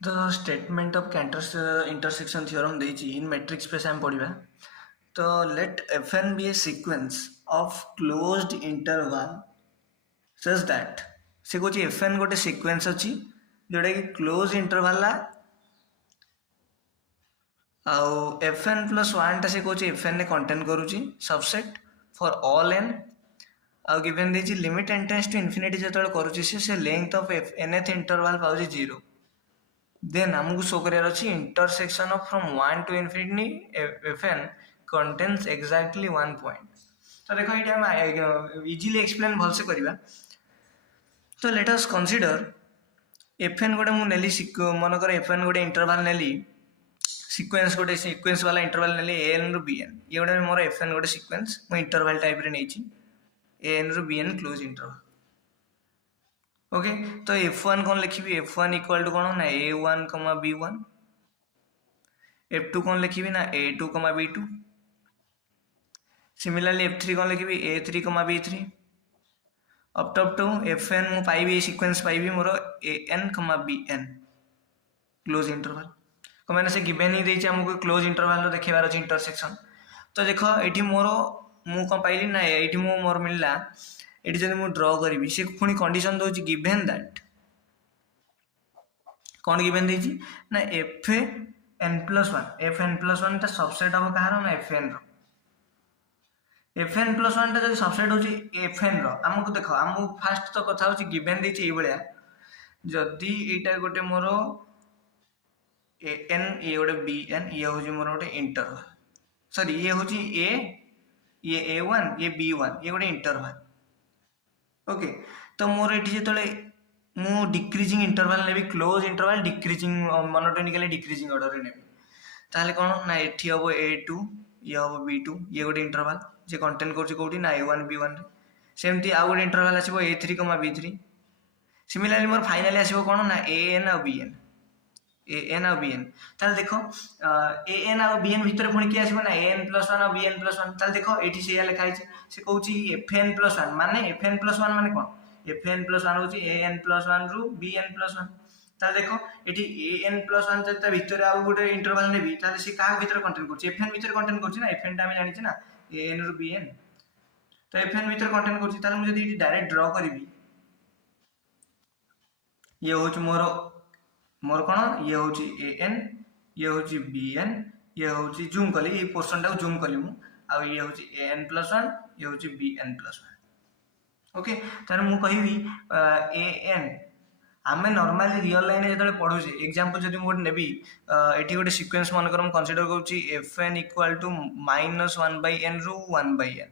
The statement of Cantor's intersection theorem ଦେଇଛି in metric space ଆମେ ପଢିବା ତ let Fn be a sequence of closed interval such that ସେ କହୁଛି Fn ଗୋଟେ sequence ଅଛି जोटा कि closed interval ला ଆଉ Fn plus 1 ଟା ସେ କହୁଛି Fn ରେ contain କରୁଛି subset for all n ଆଉ given ଦେଇଛି limit n tends to infinity ଯେତେବେଳେ କରୁଛି ସେ length of nth interval ପାଉଛି 0 then ଆମକୁ ଶୋ କରିବାର ଅଛି intersection of from 1 to infinity Fn contains exactly 1 point ତ ଦେଖ ଏଇଟା ଆମେ ଇଜିଲି ଏକ୍ସପ୍ଲେନ୍ ଭଲସେ କରିବା ତ let us consider Fn ଗୋଟେ ମୁଁ ନେଲି ମନେକର Fn ଗୋଟେ ଇଣ୍ଟରଭାଲ ନେଲି ସିକ୍ୱେନ୍ସ वाला इंटरवल नेली an ରୁ bn ये गोटे मोर Fn गोटे सिक्वेन्स मु इंटरवल टाइप रे नेछि an ରୁ bn क्लोज इंटरवल ओके तो f1 कौन लिखी f1 इक्वल टू कौन ना a1 b1 f2 कौन लिखी ना a2 b2 सिमिलरली f3 कौन लिखी a3 b3 up to fn मु पाइबी सीक्वेंस पाइबी मोर an bn क्लोज इंटरवल को मैंने से गिवन ही देछि हमको क्लोज इंटरवल रो देखेबार अछि इंटरसेक्शन तो देखो एठी मोर मु कोन पाइली ना एठी मोर मिलला एठी जदि मु ड्रॉ करिवि से पुनी कंडीशन दोछि गिवन दैट कौन गिवन देछि ना fn+1 ता सबसेट अब कहार ना fn रो fn+1 ता जदि सबसेट होछि fn रो हमको देखो हमको फास्ट तो कथा होछि गिवन देछि ए बळिया जदि एटा गोटे मोर an ये गोटे bn ये होछि मोर गोटे इंटरवल सॉरी ये होछि a ये a1 ये b1 ये गोटे इंटरवल ओके तो मोर एठी जेतले मु डिक्रीजिंग इंटरवल नेबी close interval decreasing monotonically decreasing order रे नेबी ताले कोन ना एठी हबो a2 ये हबो b2 ये गोटे इंटरवल जे कंटेन करछि कोठी ना a1 b1 रे सेमती आ गोटे इंटरवल आसीबो a3 b3 सिमिलरली मोर फाइनली आसीबो कोन ना an और bn an और bn ताले देखो an और bn भितर पुणी के आसीबो ना an+1 और bn+1 ताले देखो एठी से लिखा है से कहउची fn+1 माने fn+1 माने कोन fn+1 होची an+1 रु bn+1 ताले देखो एठी an+1 जता भितर आ गोटे इंटरवल नेबी ताले से का भितर कंटेन करछि fn भितर कंटेन करछि ना fn टा हम जानि छी ना an रु bn तो fn भितर कंटेन करछि ताले मु जदी एठी डायरेक्ट ड्रॉ करिवि ये होची मोर कौन ये हूँ an ये हूँ bn ये हूँ जूम कली ये पोर्शन टाक जूम कली मु आ ये हूँ an+1 ये हूँ bn+1 ओके तार मु कहिबी an आमे नॉर्मली रियल लाइन जेतले पढुचे एग्जांपल जदि मु नेबी एठी गोटे सीक्वेंस मन करम कंसीडर करूची fn इक्वल टू -1/n रु 1/n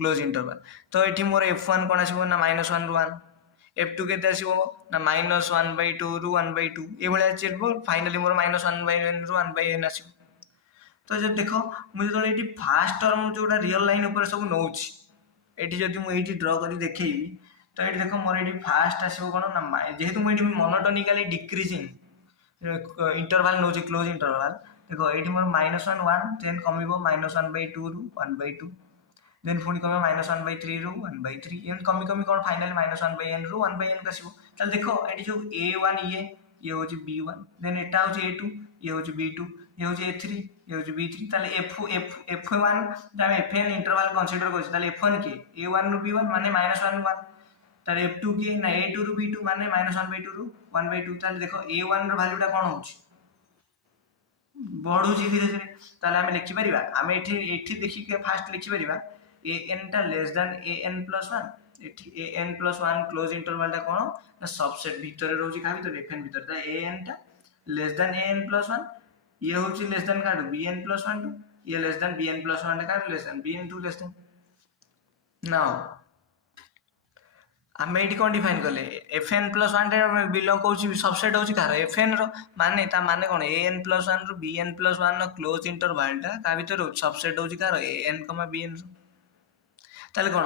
क्लोज इंटरवल तो एठी मोर f1 कोन आसीबो ना -1 रु 1 f2 केते आसीबो ना -1/2 रु 1/2 ए भलिया चलबो फाइनली मोर -1/n रु 1/n आसीबो तो जब देखो मु जदि एठी फर्स्ट टर्म जोटा रियल लाइन ऊपर सब नोछि एठी जदि मु एठी ड्रॉ करी देखैबी तो एठी देखो मोर एठी फर्स्ट आसीबो कोन ना जेहेतु मु एठी मोनोटोनिकली डिक्रीजिंग इंटरवल नोछि क्लोज इंटरवल देखो एठी मोर -1 1 देन कमिबो -1/2 रु 1/2 देन पुणी कम -1/3 रु 1/3 एम कमी कमी कौन फाइनली -1/n रु 1/n कासिबो चल देखो एटी जो a1 ये होची b1 देन एटा होची a2 ये होची b2 ये होची a3 ये होची b3 ताले f1 जब fn इंटरवल कंसीडर करछि ताले f1 के a1 रु b1 माने -1 1 ताले f2 के ना a2 रु b2 माने -1/2 रु 1/2 ताले देखो a1 रो वैल्यूटा कोन होची बढ़ुची धीरे धीरे ताले हमें लिखि परिबा हमें एठी देखि के फास्ट लिखि परिबा an टा लेस देन an+1 एठी an+1 क्लोज इंटरवल टा कोन ना सबसेट भीतर रहउची का भीतर fn भीतर ता an टा लेस देन an+1 ये होची लेस देन का bn+1 ये लेस देन bn+1 टा का less than bn2 less than now हमें एठी कोन डिफाइन करले fn+1 टा बिलोंग कोची सबसेट होची का fn रो माने ता माने कोन an+1 रो bn+1 नो क्लोज इंटरवल टा का भीतर सबसेट होची का an, bn रो ताले कोन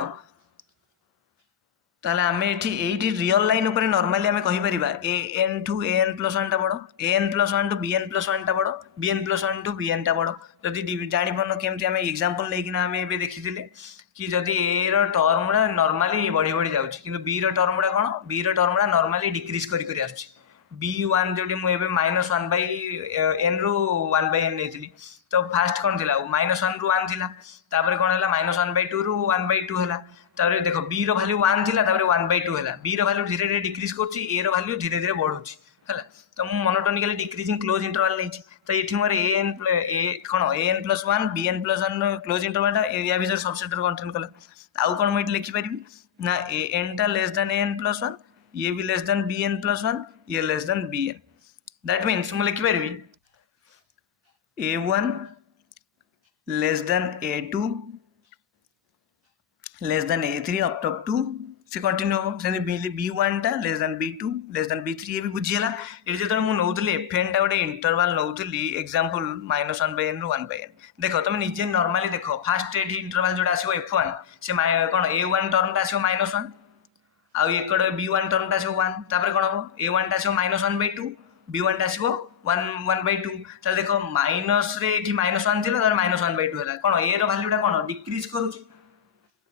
ताले आमे एठी रियल लाइन ऊपर नॉर्मली आमे कहि परिबा an टू an+1 टा बडो an+1 टू bn+1 टा बडो bn+1 टू bn टा बडो जदि जानि पनो केमति आमे एग्जांपल लेकिन आमे एबे देखिथिले कि जदि a रो टर्मडा नॉर्मली बढ़ी बढ़ी जाउछि किंतु b रो टर्मडा कोन b रो टर्मडा नॉर्मली डिक्रीज करी करी आछछि B1 जोटी मुझे -1/n रु 1/n नहीं तो फास्ट कौन थिला -1 रु 1 थिला तापर कौन है -1/2 रु 1/2 है तापर देख बी वैल्यू 1 थिला तापर 1/2 है बी वैल्यू धीरे धीरे डिक्रीज करुच्ची ए वैल्यू धीरे धीरे बढ़ुची है तो मुझे मोनोटोनिकली डिक्रीजिंग क्लोज इंटरवल नहीं तो ये मोर an+1 bn+1 क्लोज इंटरवल या विषय सबसेटर कंटेन कला आउ कौन मुझे लिखिपारि ना an टा लेस देन an+1 ये भी लेस देन bn+1 ये less than bn that means मुझे लिखिपारि a1 less than a2 less than a3 up to से कंटिन्यू हम से b1 टा less than b2 less than b3 ये भी बुझीगला ये जो मुझे नौली fn टा गोटे इंटरवल नौली एग्जांपल -1/n रु 1/n देख तुम निजे नॉर्मली देख फास्ट ये इंटरवल जोटा आसो f1 से कौन a1 टर्म टा आसो -1 आउ एकड़ b1 टर्म टा आसो 1 तापर कौन हम a1 टा आसो -1/2 b1 टा आसो 1/2 ताले देख माइनस रे एठी -1 थिला तार -1/2 हला कौन a रो वैल्यू टा कौन डिक्रीज करूची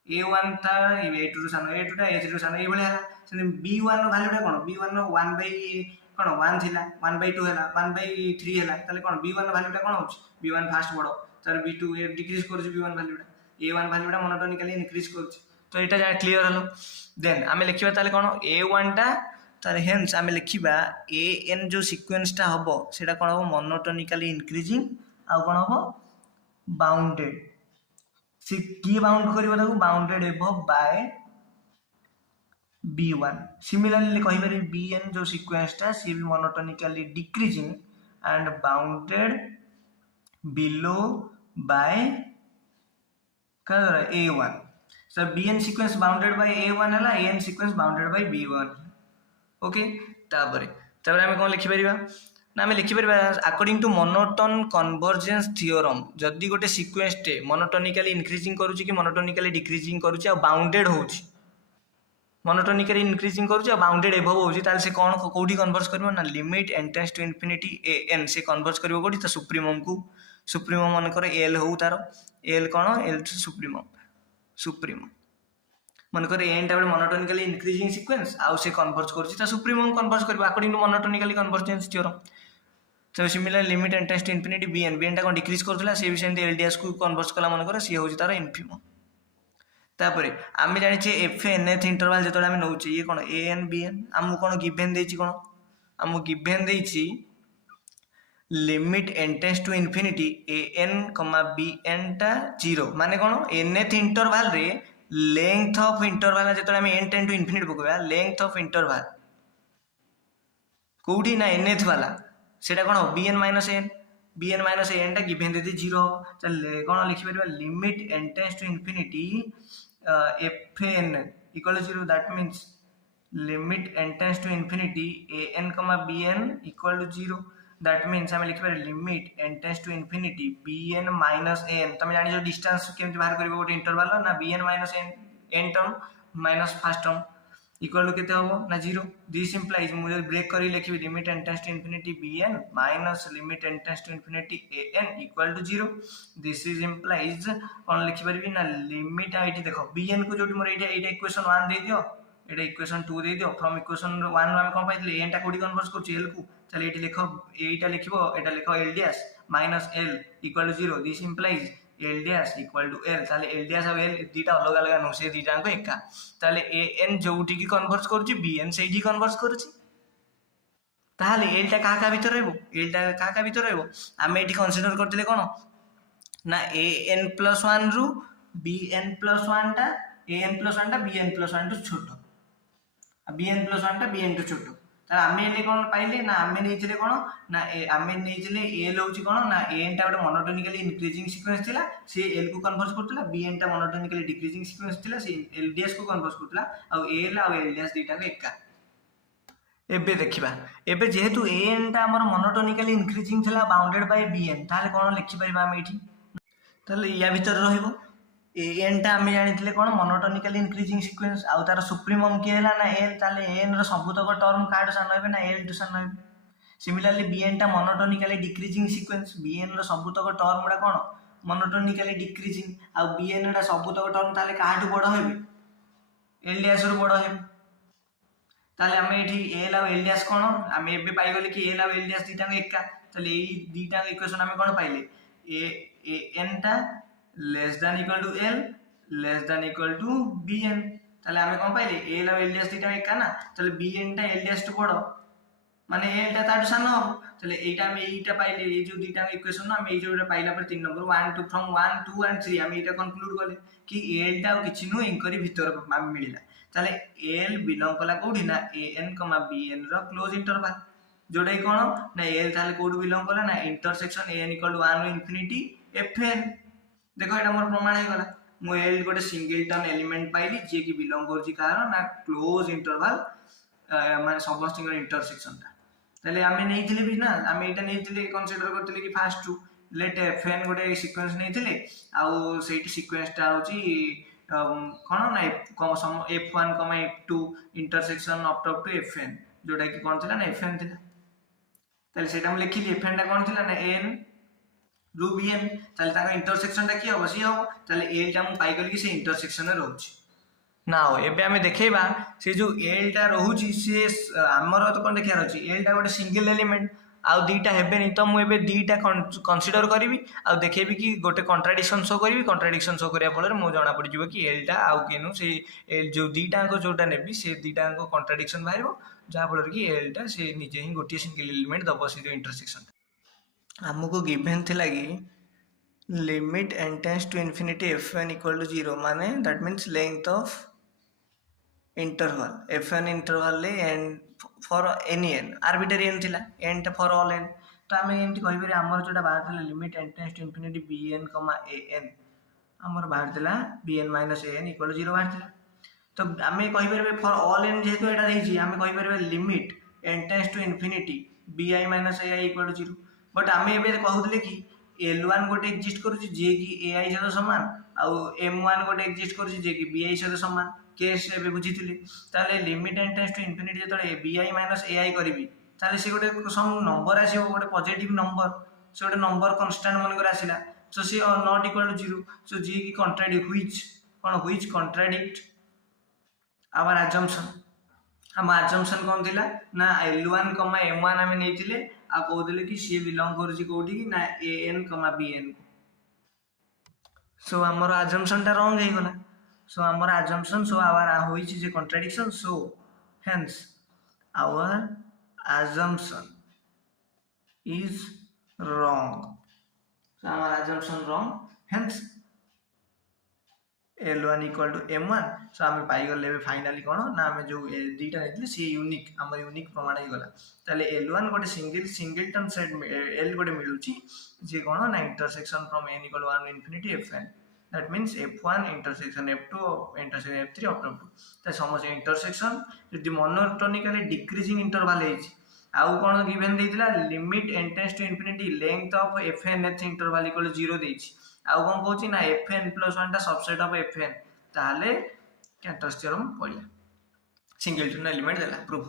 a1 टा a2 रो सानो a2 टा a3 रो सानो ए भले हला से b1 रो वैल्यू टा कौन b1 रो 1 थिला 1/2 हला 1/3 हला ताले कौन b1 रो वैल्यू टा कौन होची b1 फास्ट बड़ो तार b2 ए डिक्रीज करूची b1 वैल्यू टा a1 वैल्यू टा मोनोटोनिकली इंक्रीज करूची तो एटा जा क्लियर हलो देन आमे लिखिबा ताले कौन a1 टा तार हेन्स आमे लिखिबा an जो सीक्वेंस टा हबो सेटा कौन हबो मोनोटोनिकली इंक्रीजिंग आ कौन हबो बाउंडेड से की बाउंड करिवो ताको bounded above bye b1 similarly कहि पारे bn जो सीक्वेंस टा सी भी monotonically decreasing and bounded below by a1 so bn sequence bounded by a1 हला an sequence bounded by b1 okay तापरे हमें कौन लिखि परिबा ना आम लिखिपर according to monotone convergence theorem जदि गोटे सीक्वेंस टे मोनोटोनिकली इंक्रीजिंग करुच्ची कि मोनोटोनिकली डिक्रीजिंग करुच्ची आ बाउंडेड होउची मोनोटोनिकली इंक्रीजिंग करुच्ची आ बाउंडेड एबव होउची ताले से कौन कोठी कन्वर्ज करबो ना limit n tends to infinity an से कन्वर्ज करबो कोठी तो सुप्रीमम को सुप्रीमम मन कर l हो तार l कौन l सुप्रीमम मन कर n टा मोनोटोनिकली इंक्रीजिंग सीक्वेंस आउ से कन्वर्ज करुच्ची तो सुप्रीमम कन्वर्ज करबो according to monotonically convergence theorem तो similar limit n tends to infinity bn टा कौन डिक्रीज करथला से भी सेमती l ds को कन्वर्ज कला मन कर सी होची तार इन्फिमम तापरे आमे जानि छे f nth इंटरवल जेतो आमे नउचे ये कोन a n b n आमु कोन गिवन देछि कोन आमु गिवन देछि limit n tends to infinity a n, b n टा 0 माने कोन nth इंटरवल रे लेंथ ऑफ इंटरवल जेतो आमे n टेंड टू इन्फिनिटी पकबा लेंथ ऑफ इंटरवल कोठी ना nth वाला सेटा कोन bn माइनस n टा गिवन देति 0 चल कोन लिखि परबा limit n tends to infinity fn equal to 0 that means limit n tends to infinity an bn equal to 0 that means हमें लिखि पारे limit n tends to infinity bn minus n तमे जानि जो डिस्टेंस केमति बाहर करबो गोटे इंटरवल ना bn minus n term minus first term equal to केते होबो ना 0 दिस इंप्लाइज मुझे ब्रेक करी लिखिबी limit n tends to infinity bn minus limit n tends to infinity an equal to 0 this is implies कोन लिखि परबी ना लिमिट आईटी देखो bn को जोटी मोर एटा इक्वेशन 1 दे दियो एटा इक्वेशन 2 दे दियो फ्रॉम इक्वेशन 1 हम कोन पाइतले n टा कोडी कन्वर्ट करछ l को चल एटी लिखो एटा लिखिबो एटा लिखो l dash minus l equal to 0 this implies l dash equal to l ताले l डैश और l दीटा अलग अलग नो से दीटा को एका ताले an जोटी की कन्वर्ट करूची bn सेठी कन्वर्ट करूची ताले l टा का भीतर रहबो l टा का भीतर रहबो हम एठी कंसीडर करथिले कोन ना an+1 रु bn+1 टा an+1 टा bn+1 टू छोटो bn+1 टा bn टू छोटो ताले आमे एले कोन पाइले ना आमे नेइथिले कोन ना आमे नेइथिले l होची कोन ना n टा गोटे मोनोटोनिकली इंक्रीजिंग सीक्वेंस थिला से l को कन्वर्ट करथला bn टा मोनोटोनिकली डिक्रीजिंग सीक्वेंस थिला से l ds को कन्वर्ट करथला आ l आ l ds दीटा को एका एबे देखिबा एबे जेहेतु an टा हमर मोनोटोनिकली इंक्रीजिंग थिला बाउंडेड बाय bn ताले कोन लिखि परिबा हम एठी ताले या भीतर रहइबो an टा हम जानिथिले कोन मोनोटोनिकली इंक्रीजिंग सीक्वेंस आ तार सुप्रीमम के हला ना n ताले n रो सबुतक टर्म कार्ड सान होबे ना l टू सान होबे सिमिलरली bn टा मोनोटोनिकली डिक्रीजिंग सीक्वेंस bn रो सबुतक टर्म बडा कोन मोनोटोनिकली डिक्रीजिंग आ bn रा सबुतक टर्म ताले काहाटू बड होबे l डैश रो बड होबे ताले आम ये एल आउ एल डैश कौन आम ए पाइगले कि एल आउ एल डैश दीटा एका ताले यही दीटा इक्वेशन आम कौन पाइले ए एन टा less than equal to l less than equal to b n ताले आम कौन पाइले एल आउ एल डैश दीटा एका ना ताले बी एन टा एल डैश टू बड़ माने एल टा तार सान हम ताले एटा हम एटा पाइले ए जो दीटा इक्वेशन हम ए जो पाइला पर 3 नंबर 1 2 फ्रॉम 1 2 एंड 3 हम एटा कंक्लूड कले कि एल टा किछि नु इनकरी भीतर हम मिलिला ताले एल बिलोंग कला कोठी ना a n comma b n रो क्लोज इंटरवल जोडा कोन ना एल ताले कोड बिलोंग कला ना intersection a n equal to 1 infinity f n देखो एटा मोर प्रमाण हे गला मु एल गोटे सिंगलटन एलिमेंट पाइली जे कि बिलोंग करछि कारण ना क्लोज इंटरवल माने समस्त इंटरसेक्शन ता ताले आमे नेइथिले भी ना आमे एटा नेइथिले कंसीडर करथिले कि first to let f n गोटे सीक्वेंस नेइथिले आउ सेठी सीक्वेंस ता होची कौन ना F1, F2 intersection up to Fn जोटा कि कौन थिला ना Fn थिला ताले सेटा हम लिखिली Fn टा कौन थिला ना n रू bn ताले ताका इंटरसेक्शन टा की हो सी हो ताले l टा हम पाई गली कि से इंटरसेक्शन रे रहउची नाउ एबे हमें देखेबा से जो l टा रहउची से हमर तो कोन देखिया रहउची l टा गोटे सिंगल एलिमेंट आउ दीटा हेबेनी तो मु एबे दीटा कंसीडर करिवि आउ देखेबि कि गोटे कॉन्ट्राडिक्शन शो करिवि कॉन्ट्राडिक्शन शो करिया फल मु जाना पड़ जिवो कि एल टा आउ केनु से एल जो दीटा को जोटा नेबि से दीटा को कॉन्ट्राडिक्शन बाहरिबो जा फल कि एल टा से निजे ही गोटे सिंगल एलिमेंट दबो से इंटरसेक्शन हमको गिवन थिला कि limit n tends to infinity fn equal to 0 माने that means length of interval fn interval ले n for any n arbitrary n थिला n टा फॉर ऑल n तो आम एमती कहि पारे हमर जोटा बाहर थिला limit n tends to infinity bn an हमर बाहर थिला bn an इक्वल टू 0 बाहर थिला तो आमे कहि पारे फॉर ऑल n जेहेतु एटा देछि आमे कहि पारे limit n tends to infinity bi ai equal to 0 but आमे एबे कहउतले कि l1 गोटे एग्जिस्ट करूछि जे कि ai सहित समान आ m1 गोटे एग्जिस्ट करूछि जे कि bi सहित समान केस एबे बुझिथिले ताले limit n tends to infinity जतले bi ai करबी ताले से गोटे सम नंबर आसीबो गोटे पॉजिटिव नंबर से गोटे नंबर कांस्टेंट मन कर आसीला so say not equal to 0 so जे कि contradict which contradict our assumption हम अजम्पशन कोन थिला ना l1 m1 हम नेथिले आ कहउदिले कि सी बिलोंग करूछि कोठी ना an bn सो हमर अजम्पशन ता रॉन्ग हे गला so our assumption so our which is a contradiction so hence our assumption is wrong so our assumption wrong hence l1 equal to m1 so आमे पाई गले finally कोन ना आमे जो दीटा नेतले सी यूनिक हमर unique प्रमाण हे गला ताले l1 गोटे सिंगलटन सेट l गोटे मिलुची जे कोन ना intersection from n equal to 1 infinity fn that means f1 intersection f2 intersection f3 up to f2 त समझ इंटरसेक्शन यदि मोनोटोनिकली डिक्रीजिंग इंटरवल है आउ कोन गिवन देइतिला limit n tends to infinity length of fn h interval equal 0 देइछि आउ कोन कहउछि ना fn + 1 टा सबसेट ऑफ fn ताले कैंटर्स थ्योरम पड़िया सिंगलटन एलिमेंट देला प्रूफ